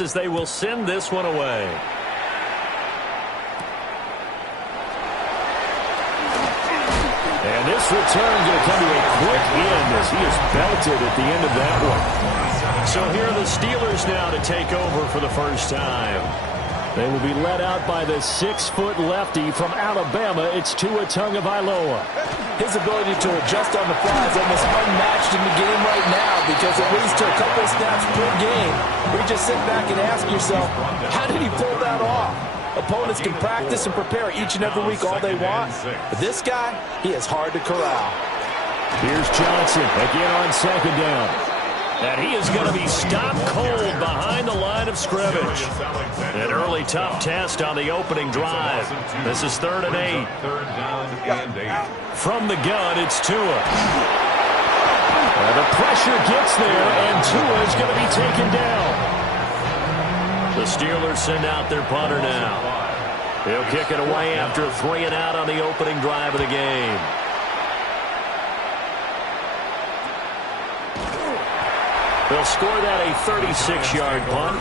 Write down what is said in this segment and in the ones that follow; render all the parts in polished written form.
As they will send this one away. And this return going to come to a quick end as he is belted at the end of that one. So here are the Steelers now to take over for the first time. They will be led out by the 6-foot lefty from Alabama. It's Tua Tagovailoa. His ability to adjust on the fly is almost unmatched in the game right now because it leads to a couple of snaps per game. We just sit back and ask yourself, how did he pull that off? Opponents can practice and prepare each and every week all they want. But this guy, he is hard to corral. Here's Johnson again on second down. And he is going to be stopped cold behind the line of scrimmage. An early tough test on the opening drive. This is 3rd and 8. From the gun, it's Tua. The pressure gets there, and Tua is going to be taken down. The Steelers send out their punter now. He'll kick it away after a 3 and out on the opening drive of the game. They'll score that a 36-yard punt,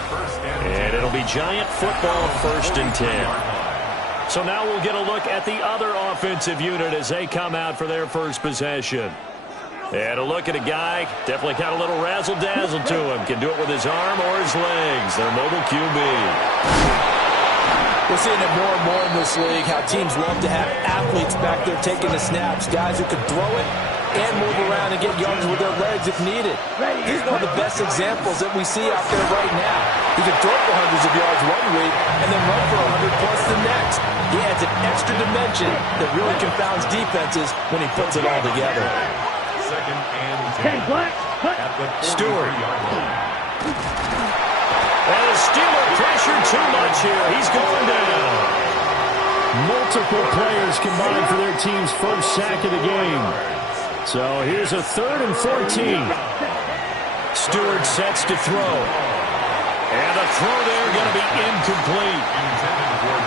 and it'll be Giant football 1st and 10. So now we'll get a look at the other offensive unit as they come out for their first possession. And a look at a guy, definitely got a little razzle-dazzle to him. Can do it with his arm or his legs. Their mobile QB. We're seeing it more and more in this league, how teams love to have athletes back there taking the snaps, guys who can throw it and move around and get yards with their legs if needed. He's one of the best examples that we see out there right now. He can throw for hundreds of yards one week and then run for 100+ the next. He adds an extra dimension that really confounds defenses when he puts it all together. 2nd and 10. Stewart. And the Steeler pressure too much here. He's going down. Multiple players combined for their team's first sack of the game. So here's a 3rd and 14. Stewart sets to throw. And the throw there going to be incomplete.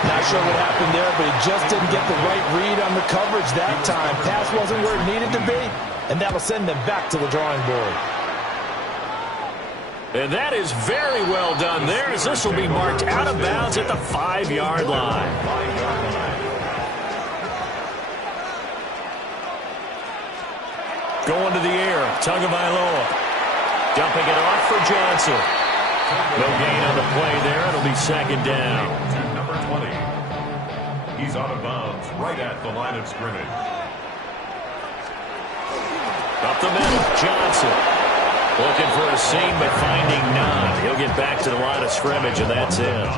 Not sure what happened there, but he just didn't get the right read on the coverage that time. Pass wasn't where it needed to be, and that'll send them back to the drawing board. And that is very well done there, as this will be marked out of bounds at the 5-yard line. Going to the air, Tagovailoa. Dumping it off for Johnson. No gain on the play there. It'll be 2nd down. Number 20. He's out of bounds right at the line of scrimmage. Up the middle, Johnson. Looking for a seam, but finding none. He'll get back to the line of scrimmage, and that's it.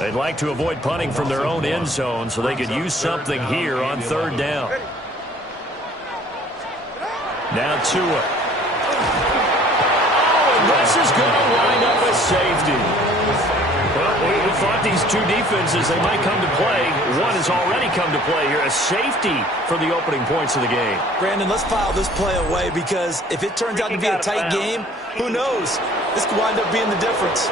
They'd like to avoid punting from their own end zone so they could use something here on 3rd down. Now Tua. Oh, and this is going to wind up with safety. Well, we thought these two defenses, they might come to play. One has already come to play here. A safety for the opening points of the game. Brandon, let's file this play away because if it turns out to be a tight game, who knows? This could wind up being the difference.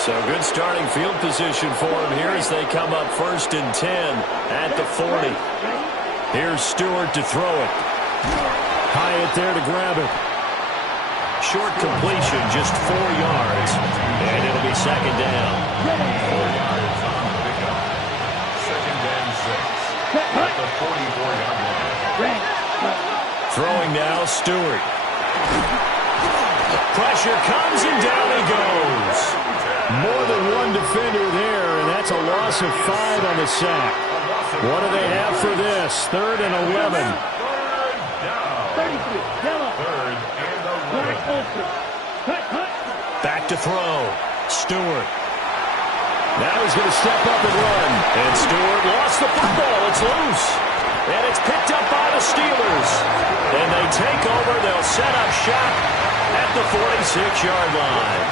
So good starting field position for them here as they come up 1st and 10 at the 40. Here's Stewart to throw it. Hyatt there to grab it. Short completion, just 4 yards. And it'll be 2nd down. 4 yards on the pickup. 2nd and 6. At the 44-yard line. Throwing now, Stewart. Pressure comes and down he goes. More than one defender there, and that's a loss of 5 on the sack. What do they have for this? 3rd and 11. 3rd and 11. Back to throw. Stewart. Now he's going to step up and run. And Stewart lost the football. It's loose. And it's picked up by the Steelers. And they take over. They'll set up shop at the 46-yard line.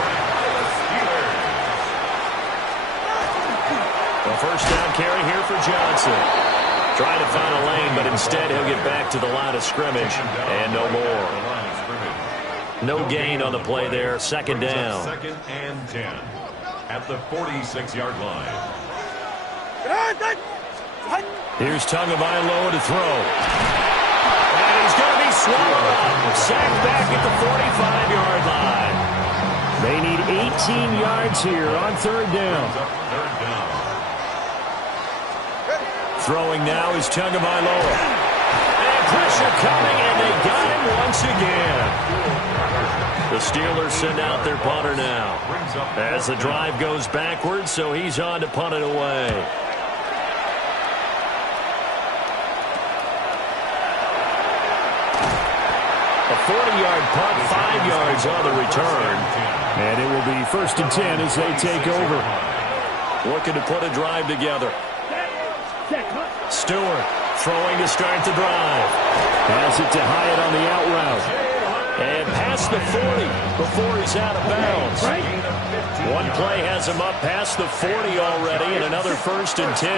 The first down carry here for Johnson. Trying to find a lane, but instead he'll get back to the line of scrimmage. And no more. No gain on the play there. 2nd down. 2nd and 10 at the 46-yard line. Here's Tagovailoa to throw. And he's going to be swallowed up. Sacked back at the 45-yard line. 18 yards here on third down. Throwing now is Tagovailoa. And pressure coming, and they got him once again. The Steelers send out their punter now as the drive goes backwards, so he's on to punt it away. A 40-yard punt, 5 yards on the return. And it will be 1st and 10 as they take over. Looking to put a drive together. Stewart throwing to start the drive. Pass it to Hyatt on the out route. And past the 40 before he's out of bounds. One play has him up past the 40 already, and another 1st and 10.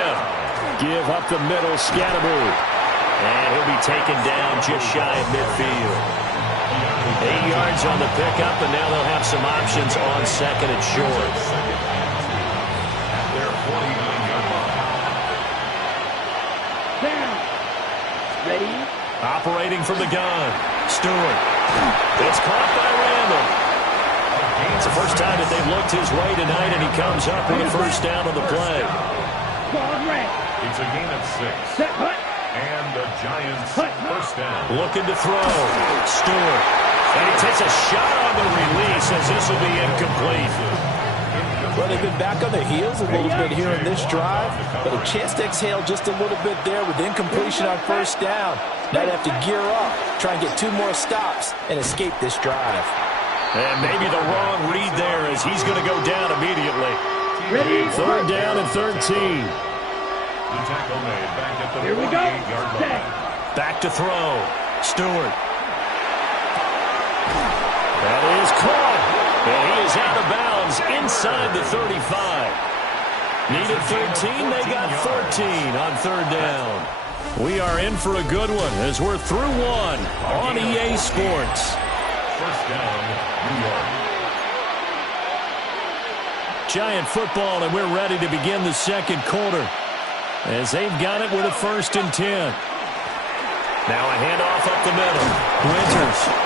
Give up the middle, Scatteroo. And he'll be taken down just shy of midfield. 8 yards on the pickup, and now they'll have some options on 2nd and short. Their 49-yard line. Ready? Operating from the gun. Stewart. It's caught by Randall. It's the first time that they've looked his way tonight, and he comes up with a 1st down on the play. It's a gain of 6. And the Giants' 1st down. Looking to throw. Stewart. And he takes a shot on the release as this will be incomplete. Well, they've been back on their heels a little bit here in this drive, but a chance to exhale just a little bit there with incompletion on 1st down. Now they have to gear up, try and get 2 more stops, and escape this drive. And maybe the wrong read there as he's going to go down immediately. Ready? 3rd down and 13. The tackle made back at the 48-yard line. Back to throw. Stewart. That is caught. And he is out of bounds inside the 35. Needed 13, they got 14 on 3rd down. We are in for a good one as we're through one on EA Sports. 1st down, New York. Giant football, and we're ready to begin the 2nd quarter as they've got it with a 1st and 10. Now a handoff up the middle. Winters.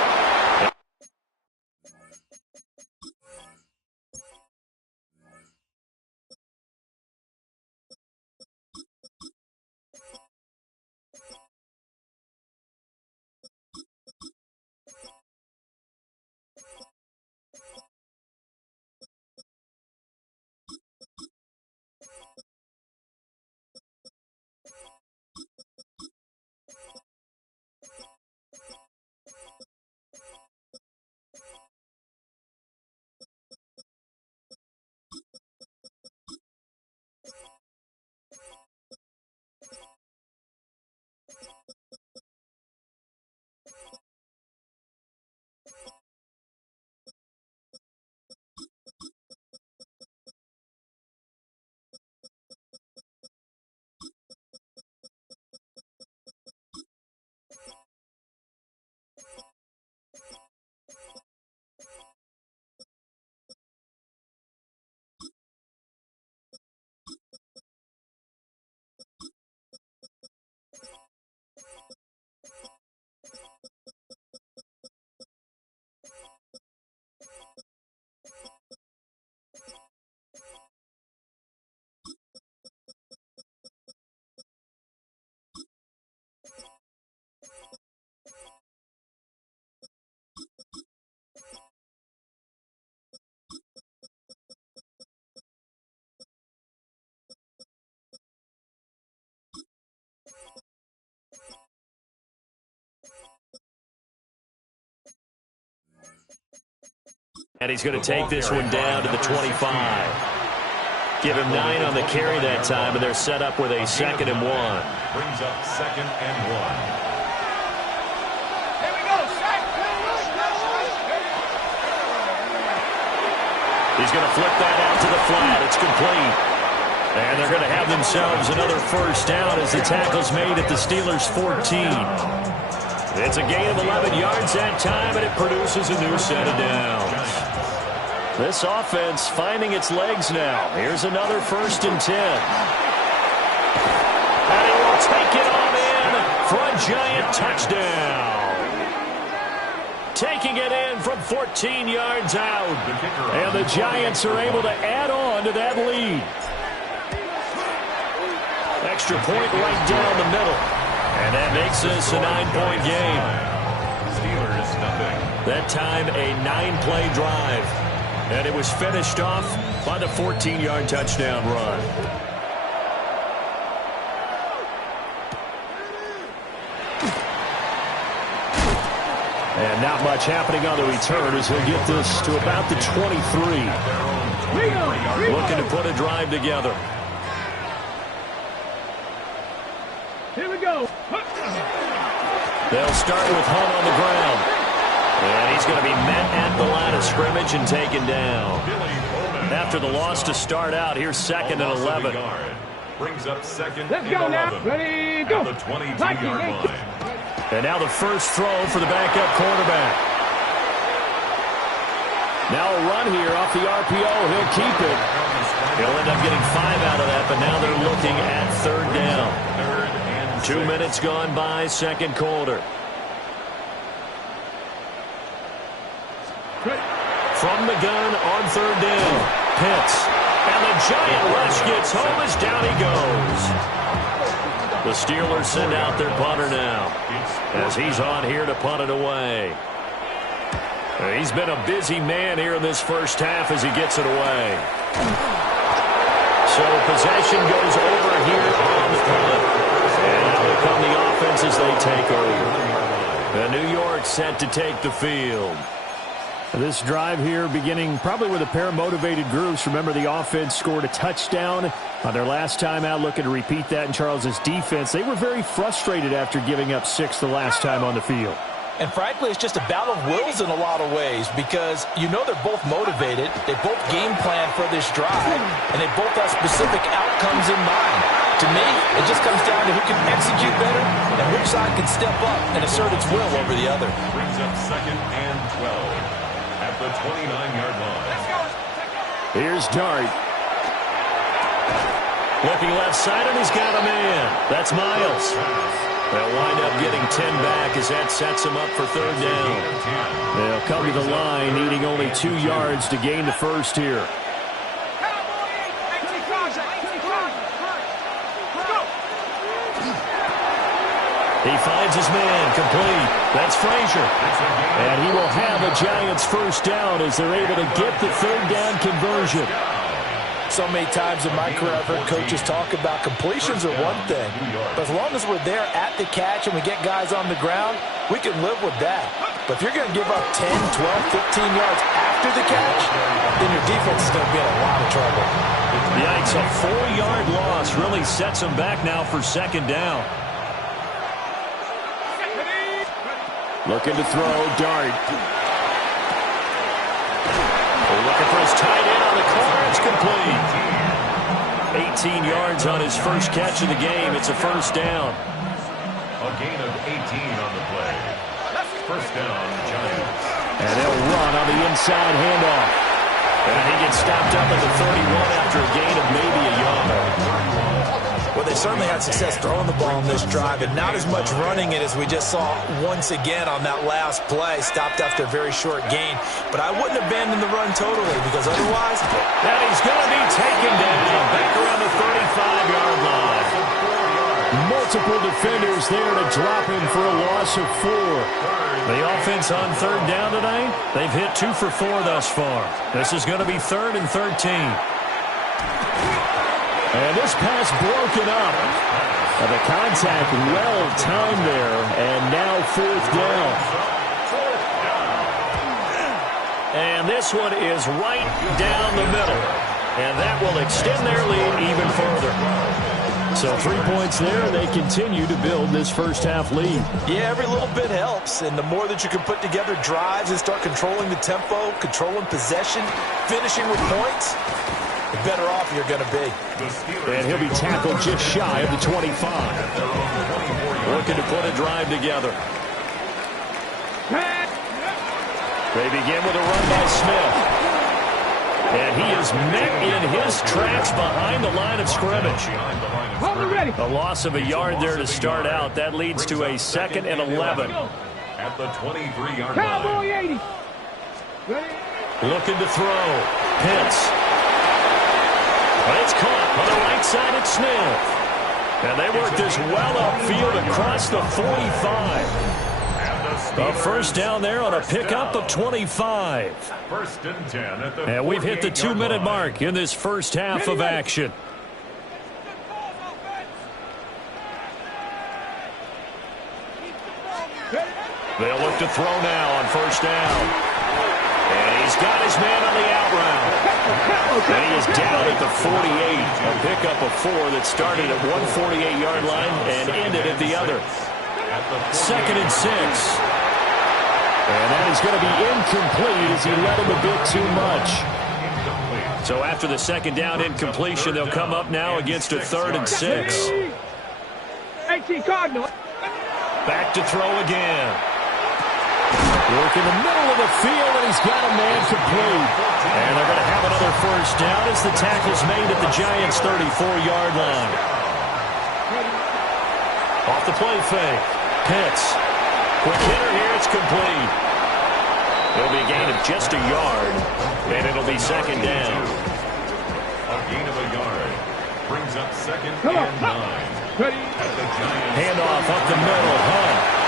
And he's going to take this one down to the 25. Give him 9 on the carry that time, and they're set up with a 2nd and 1. Brings up 2nd and 1. Here we go. He's going to flip that out to the flat. It's complete. And they're going to have themselves another 1st down as the tackle's made at the Steelers' 14. It's a gain of 11 yards that time, and it produces a new set of downs. This offense finding its legs now. Here's another 1st and 10. And he will take it on in for a Giant touchdown. Taking it in from 14 yards out. And the Giants are able to add on to that lead. Extra point right down the middle. And that makes this a 9-point game. Steelers nothing. That time a 9-play drive. And it was finished off by the 14-yard touchdown run. And not much happening on the return as he'll get this to about the 23. Looking to put a drive together. Here we go. They'll start with Hunt on the ground. And he's going to be met at the line of scrimmage and taken down. After the loss to start out, here's 2nd and 11. Brings up 2nd Let's go now. Ready, go. at the 22-yard line. And now the first throw for the backup quarterback. Now a run here off the RPO. He'll keep it. He'll end up getting 5 out of that, but now they're looking at 3rd down. 2 minutes gone by, 2nd quarter. From the gun on 3rd down. Pitts. And the Giant rush gets home as down he goes. The Steelers send out their punter now as he's on here to punt it away. He's been a busy man here in this first half as he gets it away. So possession goes over here on the punt. And now here come the offense as they take over. And New York set to take the field. This drive here beginning probably with a pair of motivated groups. Remember, the offense scored a touchdown on their last time out, looking to repeat that in Charles's defense. They were very frustrated after giving up 6 the last time on the field. And frankly, it's just a battle of wills in a lot of ways because you know they're both motivated. They both game plan for this drive, and they both have specific outcomes in mind. To me, it just comes down to who can execute better and which side can step up and assert its will over the other. Brings up 2nd and 12 at the 29-yard line. Here's Dart. Looking left side, and he's got a man. That's Miles. They'll wind up getting 10 back as that sets him up for 3rd down. They'll come to the line, needing only 2 yards to gain the first here. He finds his man, complete. That's Frazier. And he will have a Giants first down as they're able to get the 3rd down conversion. So many times in my career I've heard coaches talk about completions are one thing, but as long as we're there at the catch and we get guys on the ground, we can live with that. But if you're going to give up 10, 12, 15 yards after the catch, then your defense is going to be in a lot of trouble. Yikes, a 4-yard loss really sets him back now for 2nd down. Looking to throw, Dart. Looking for his tight end on the corner. It's complete. 18 yards on his first catch of the game. It's a first down. A gain of 18 on the play. First down, Giants. And they'll run on the inside handoff. And he gets stopped up at the 31 after a gain of maybe a yard. Well, they certainly had success throwing the ball on this drive and not as much running it as we just saw once again on that last play, stopped after a very short gain. But I wouldn't abandon the run totally because otherwise... And he's going to be taken down back around the 35-yard line. Multiple defenders there to drop him for a loss of 4. The offense on 3rd down today, they've hit 2 for 4 thus far. This is going to be 3rd and 13. And this pass broken up. And the contact well timed there. And now 4th down. And this one is right down the middle. And that will extend their lead even further. So 3 points there, and they continue to build this first half lead. Yeah, every little bit helps. And the more that you can put together drives and start controlling the tempo, controlling possession, finishing with points, the better off you're going to be. And he'll be tackled just shy of the 25. Looking to put a drive together. They begin with a run by Smith. And he is met in his tracks behind the line of scrimmage. A loss of a yard there to start out. That leads to a 2nd and 11. At the 23-yard line. Cowboy 80. Looking to throw. Pitts. It's caught on the right side at Smith. And they work this well upfield across the 45. A first down there on a pickup of 25. First and 10 at the And we've hit the 2-minute mark in this first half of action. They'll look to throw now on first down. And he's got his man on the out route. And he is down at the 48. A pickup of 4 that started at 148-yard line and ended at the other. Second and 6. And that is going to be incomplete as he led him a bit too much. So after the second down incompletion, they'll come up now against a 3rd and 6. Back to throw again. Work in the middle of the field, and he's got a man complete. And they're going to have another first down as the tackle's made at the Giants' 34-yard line. Off the play fake. Pitts. Quick hitter here. It's complete. It'll be a gain of just a yard, and it'll be second down. A gain of a yard brings up second and 9. Handoff up the middle. Hunt.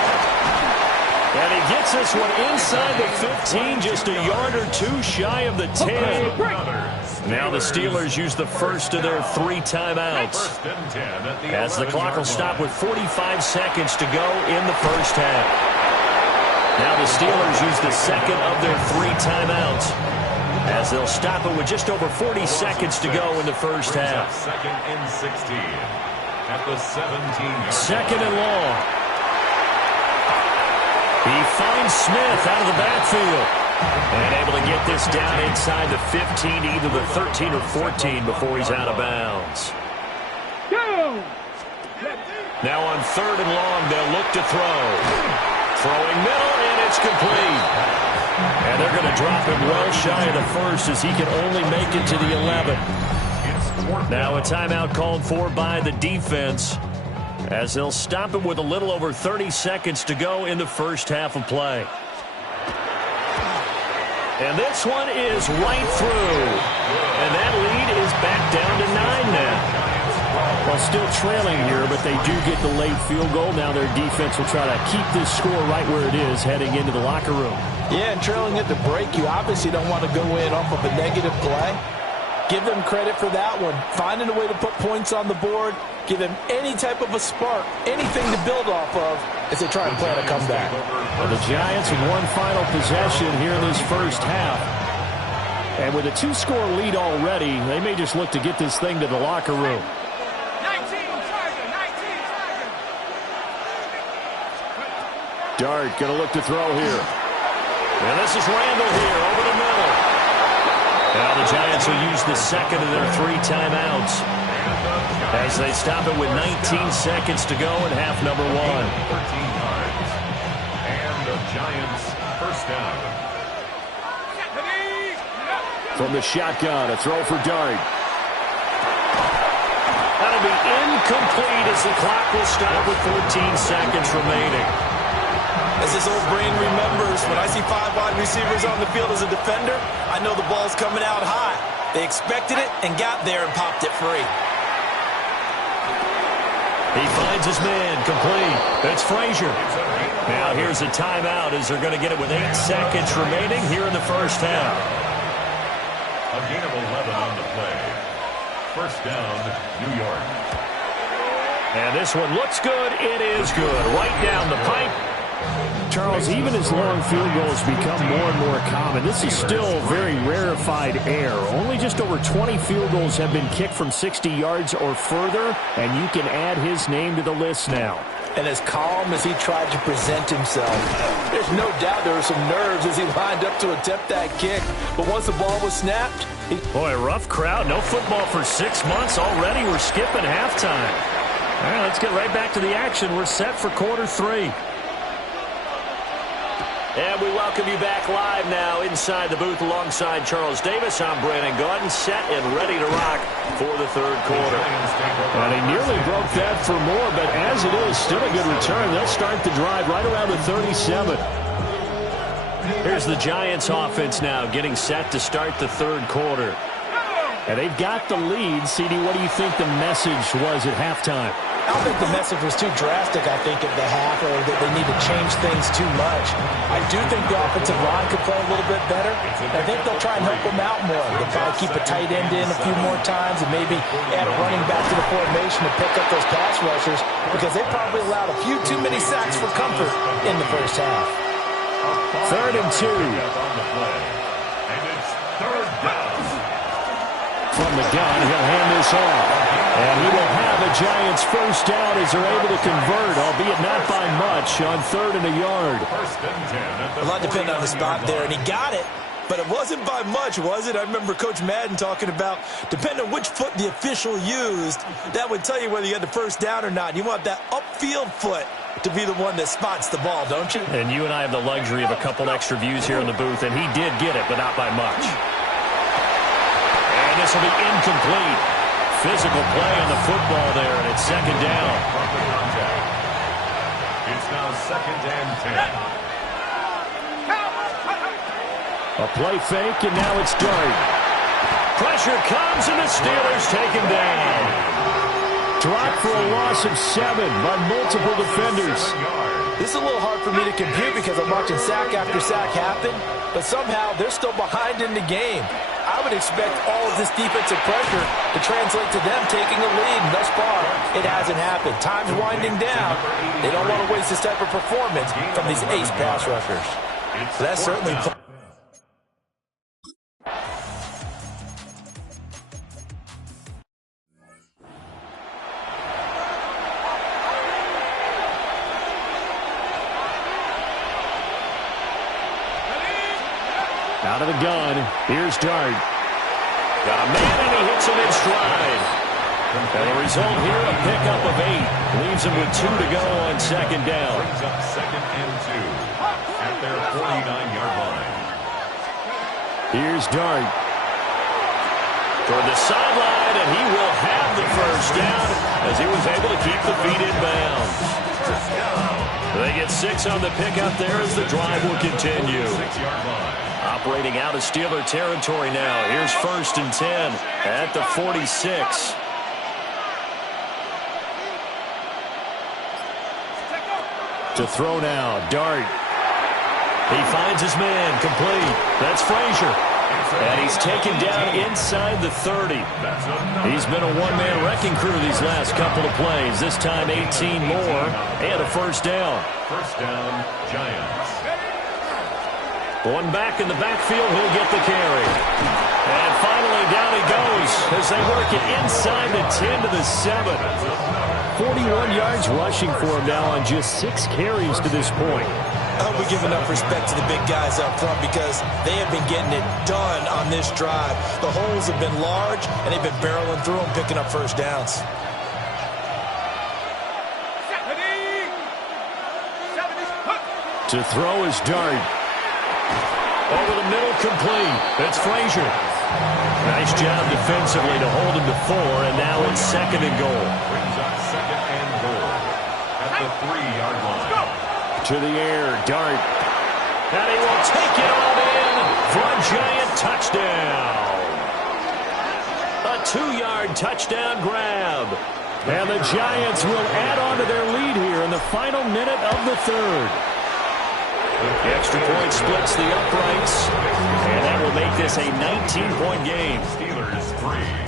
And he gets this one inside the 15, just a yard or 2 shy of the 10. Now the Steelers use the first of their 3 timeouts, as the clock will stop with 45 seconds to go in the first half. Now the Steelers use the second of their 3 timeouts, as they'll stop it with just over 40 seconds to go in the first half. Second and 16 at the 17. Second and long. He finds Smith out of the backfield. And able to get this down inside the 15, either the 13 or 14 before he's out of bounds. Now on 3rd and long, they'll look to throw. Throwing middle, and it's complete. And they're going to drop him well shy of the first as he can only make it to the 11. Now a timeout called for by the defense, as they'll stop him with a little over 30 seconds to go in the first half of play. And this one is right through. And that lead is back down to 9 now. Well, still trailing here, but they do get the late field goal. Now their defense will try to keep this score right where it is heading into the locker room. Yeah, and trailing at the break, you obviously don't want to go in off of a negative play. Give them credit for that one. Finding a way to put points on the board. Give them any type of a spark, anything to build off of as they try and plan a comeback. Well, the Giants with one final possession here in this first half. And with a 2-score lead already, they may just look to get this thing to the locker room. Dart going to look to throw here. And this is Randall here over the middle. Now the Giants will use the second of their 3 timeouts, as they stop it with 19 seconds to go in half number 1. 13 yards. And the Giants first down. From the shotgun, a throw for Dart. That'll be incomplete as the clock will stop with 14 seconds remaining. As his old brain remembers, when I see 5 wide receivers on the field as a defender, I know the ball's coming out high. They expected it and got there and popped it free. He finds his man, complete. That's Frazier. Now here's a timeout as they're going to get it with 8 seconds remaining here in the first half. A gain of 11 on the play. First down, New York. And this one looks good. It is good. Right down the pipe. Charles, even as long field goals become more and more common, this is still very rarefied air. Only just over 20 field goals have been kicked from 60 yards or further, and you can add his name to the list now. And as calm as he tried to present himself, there's no doubt there were some nerves as he lined up to attempt that kick. But once the ball was snapped, Boy, rough crowd. No football for 6 months. Already we're skipping halftime. All right, let's get right back to the action. We're set for quarter 3. And we welcome you back live now inside the booth alongside Charles Davis. I'm Brandon Gaudin, set and ready to rock for the 3rd quarter. And he nearly broke that for more, but as it is, still a good return. They'll start the drive right around the 37. Here's the Giants offense now getting set to start the third quarter. And they've got the lead. CD, what do you think the message was at halftime? I don't think the message was too drastic, I think, at the half, or that they need to change things too much. I do think the offensive line could play a little bit better. I think they'll try and help them out more. They'll probably keep a tight end in a few more times and maybe add a running back to the formation to pick up those pass rushers, because they probably allowed a few too many sacks for comfort in the first half. 3rd and 2. And it's third down. From the gun, he'll hand this off. And he will have a Giants first down as they're able to convert, albeit not by much, on 3rd and a yard. First and 10. A lot depended on the spot there, and he got it. But it wasn't by much, was it? I remember Coach Madden talking about, depending on which foot the official used, that would tell you whether you had the first down or not. You want that upfield foot to be the one that spots the ball, don't you? And you and I have the luxury of a couple extra views here in the booth, and he did get it, but not by much. And this will be incomplete. Physical play on the football there, and it's second down. From the contact. It's now second and 10. A play fake, and now it's Dart. Pressure comes, and the Steelers take him down. Dropped for a loss of 7 by multiple defenders. This is a little hard for me to compute because I'm watching sack after sack happen, but somehow they're still behind in the game. I would expect all of this defensive pressure to translate to them taking a lead, and thus far, it hasn't happened. Time's winding down. They don't want to waste this type of performance from these ace pass rushers. So that's certainly... Out of the gun, here's Dart. Got a man, and he hits him in stride. And the result here, a pickup of 8. Leaves him with 2 to go on second down. Brings up second and 2 at their 49-yard line. Here's Dart. Toward the sideline, and he will have the first down as he was able to keep the feet in bounds. They get 6 on the pickup there as the drive will continue. 6-yard line. Operating out of Steeler territory now. Here's first and 10 at the 46. To throw now, Dart. He finds his man, complete. That's Frazier. And he's taken down inside the 30. He's been a one-man wrecking crew these last couple of plays. This time 18 more and a first down. First down, Giants. One back in the backfield, he'll get the carry. And finally down he goes as they work it inside the 10 to the 7. 41 yards rushing for him now on just 6 carries to this point. I hope we give enough respect to the big guys up front because they have been getting it done on this drive. The holes have been large, and they've been barreling through them, picking up first downs. To throw is Dart. Over the middle, complete. It's Frazier. Nice job defensively to hold him to 4, and now it's second and goal. Brings up second and goal at the 3-yard line. To the air, Dart. And he will take it all in for a Giant touchdown. A 2-yard touchdown grab. And the Giants will add on to their lead here in the final minute of the 3rd. The extra point splits the uprights, and that will make this a 19-point game. Steelers 3.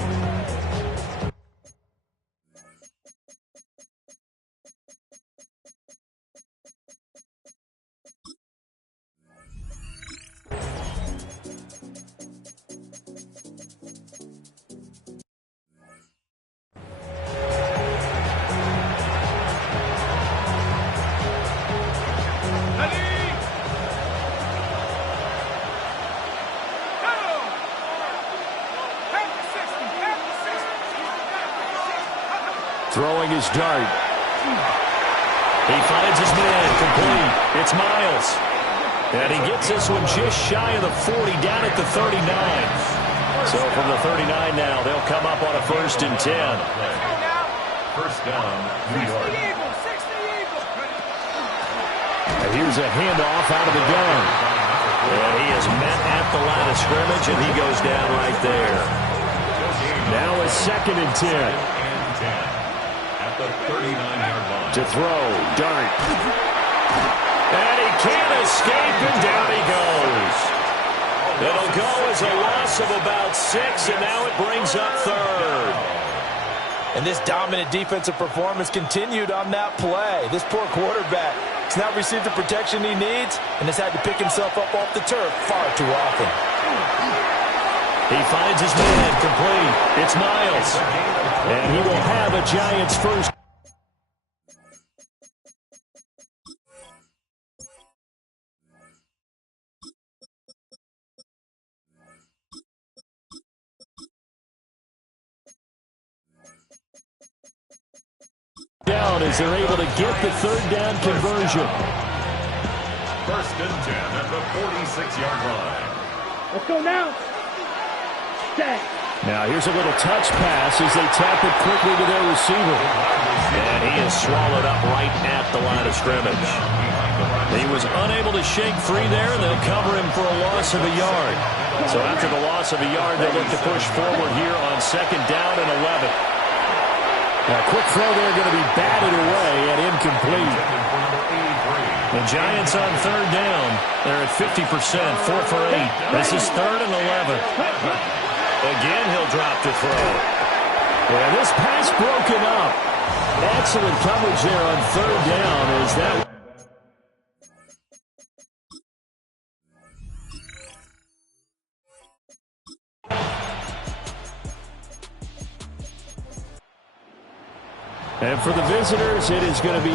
Throwing his Dart. He finds his man, complete. It's Miles. And he gets this one just shy of the 40, down at the 39. So from the 39 now, they'll come up on a first and 10. First down, New York. And here's a handoff out of the gun. And he is met at the line of scrimmage, and he goes down right there. Now a 2nd and 10. At the 39-yard line. To throw, Dart. And he can't escape, and down he goes. It'll go as a loss of about 6, and now it brings up 3rd. And this dominant defensive performance continued on that play. This poor quarterback has not received the protection he needs and has had to pick himself up off the turf far too often. He finds his man complete. It's Miles. And he will have a Giants first. Down as they're able to get the 3rd down conversion. 1st and 10 at the 46-yard line. Let's go now. Set. Now here's a little touch pass as they tap it quickly to their receiver. And he is swallowed up right at the line of scrimmage. He was unable to shake free there, and they'll cover him for a loss of a yard. So after the loss of a yard, they look to push forward here on 2nd down and 11. A quick throw there going to be batted away and incomplete. The Giants on 3rd down. They're at 50%, 4 for 8. This is 3rd and 11. Again, he'll drop to throw. And this pass broken up. Excellent coverage there on 3rd down as that... And for the visitors, it is going to be